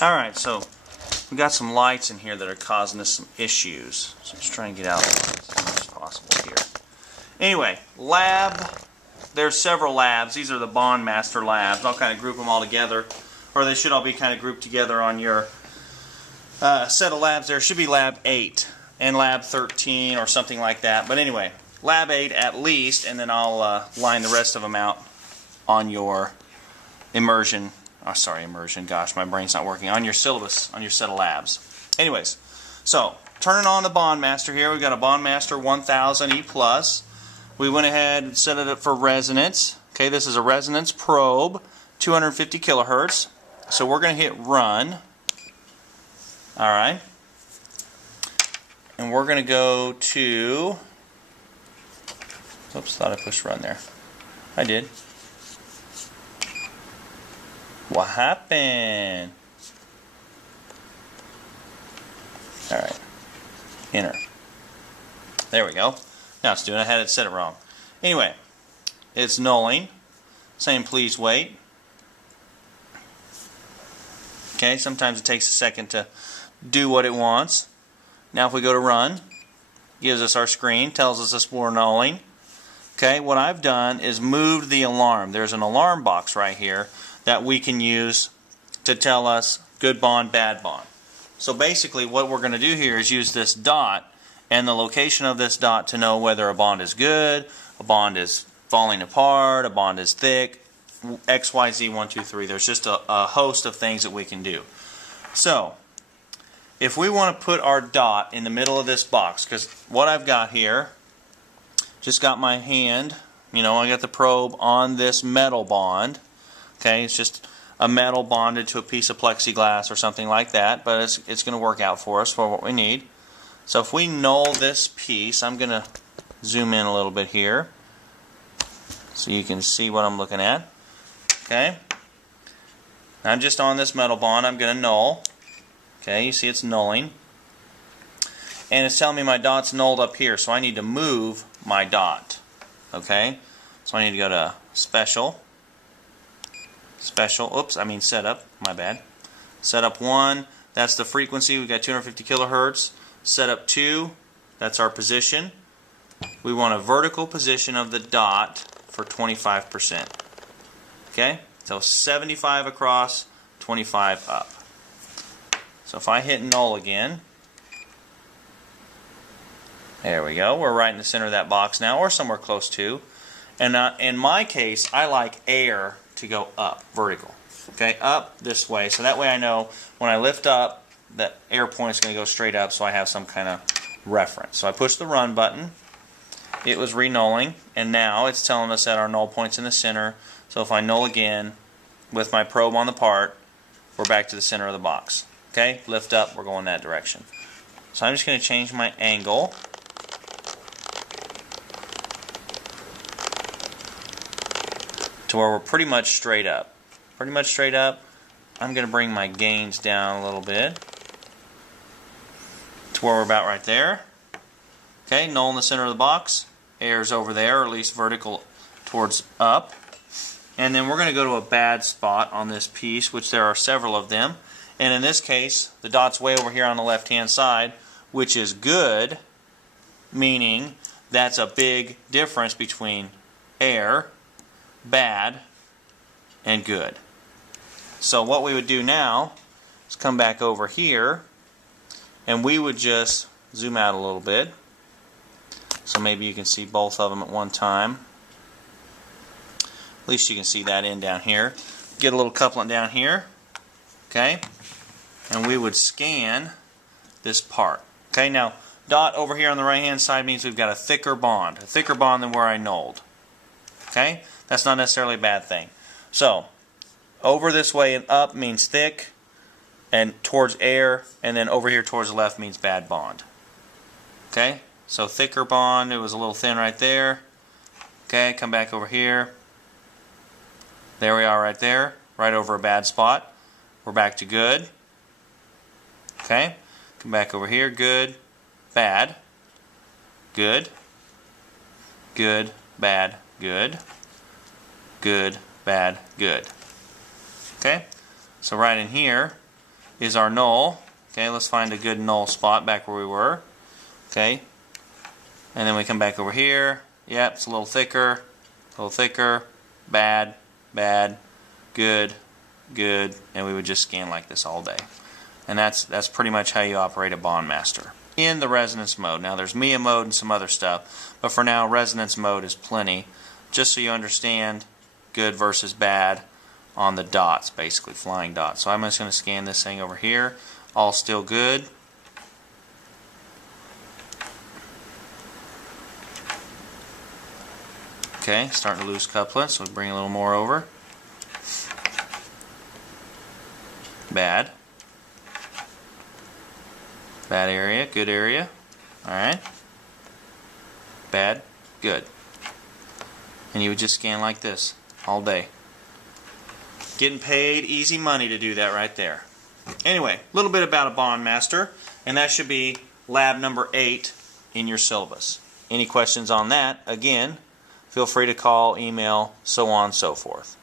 Alright, so we got some lights in here that are causing us some issues. So let's try and get out as much as possible here. Anyway, lab. There's several labs. These are the Bondmaster labs. I'll kind of group them all together, or they should all be kind of grouped together on your set of labs. There should be lab 8 and lab 13 or something like that. But anyway, lab 8 at least, and then I'll line the rest of them out on your immersion. Oh, sorry, immersion. Gosh, my brain's not working. On your syllabus, on your set of labs. Anyways, so turning on the Bondmaster here. We've got a Bondmaster 1000 E+. We went ahead and set it up for resonance. Okay, this is a resonance probe, 250 kilohertz. So we're going to hit run. Alright. And we're going to go to... Oops, thought I pushed run there. I did. What happened? Alright. Enter. There we go. Now it's doing it. I had it set it wrong. Anyway, it's nulling. Saying please wait. Okay, sometimes it takes a second to do what it wants. Now if we go to run, gives us our screen, tells us we're nulling. Okay, what I've done is moved the alarm. There's an alarm box right here that we can use to tell us good bond, bad bond. So basically what we're going to do here is use this dot and the location of this dot to know whether a bond is good, a bond is falling apart, a bond is thick, XYZ 1, 2, 3. There's just a host of things that we can do. So if we want to put our dot in the middle of this box, because what I've got here, just got my hand, you know, I got the probe on this metal bond. Okay, it's just a metal bonded to a piece of plexiglass or something like that, but it's going to work out for us for what we need. So if we null this piece, I'm going to zoom in a little bit here so you can see what I'm looking at. Okay, I'm just on this metal bond. I'm going to null. Okay, you see it's nulling. And it's telling me my dot's nulled up here, so I need to move my dot. Okay, so I need to go to Special. Setup, my bad. Setup 1, that's the frequency. We've got 250 kilohertz. Setup 2, that's our position. We want a vertical position of the dot for 25%. Okay, so 75 across, 25 up. So if I hit null again, there we go. We're right in the center of that box now, or somewhere close to. And in my case, I like air to go up, vertical. Okay, up this way. So that way I know when I lift up, the air point is going to go straight up, so I have some kind of reference. So I push the run button. It was re-nulling, and now it's telling us that our null point's in the center. So if I null again with my probe on the part, we're back to the center of the box. Okay, lift up, we're going that direction. So I'm just going to change my angle. To where we're pretty much straight up. Pretty much straight up. I'm going to bring my gains down a little bit to where we're about right there. Okay, null in the center of the box. Air's over there, or at least vertical towards up. And then we're going to go to a bad spot on this piece, which there are several of them. And in this case, the dot's way over here on the left-hand side, which is good, meaning that's a big difference between air, bad, and good. So what we would do now is come back over here, and we would just zoom out a little bit so maybe you can see both of them at one time. At least you can see that end down here. Get a little coupling down here, okay, and we would scan this part. Okay, now dot over here on the right hand side means we've got a thicker bond than where I nulled. Okay, that's not necessarily a bad thing. So over this way and up means thick, and towards air, and then over here towards the left means bad bond. Okay, so thicker bond, it was a little thin right there. Okay, come back over here. There we are right there, right over a bad spot. We're back to good. Okay, come back over here, good, bad, good, good, bad, good, good, bad, good. Okay, so right in here, is our null. Okay, let's find a good null spot back where we were. Okay, and then we come back over here. Yep, it's a little thicker, bad, bad, good, good, and we would just scan like this all day. And that's pretty much how you operate a Bondmaster in the resonance mode. Now there's Mia mode and some other stuff, but for now resonance mode is plenty, just so you understand good versus bad on the dots, basically flying dots. So I'm just going to scan this thing over here, all still good. Okay, starting to lose couplets, so we bring a little more over. Bad. Bad area, good area. Alright. Bad, good. And you would just scan like this all day. Getting paid easy money to do that right there. Anyway, a little bit about a Bondmaster, and that should be lab number 8 in your syllabus. Any questions on that, again, feel free to call, email, so on and so forth.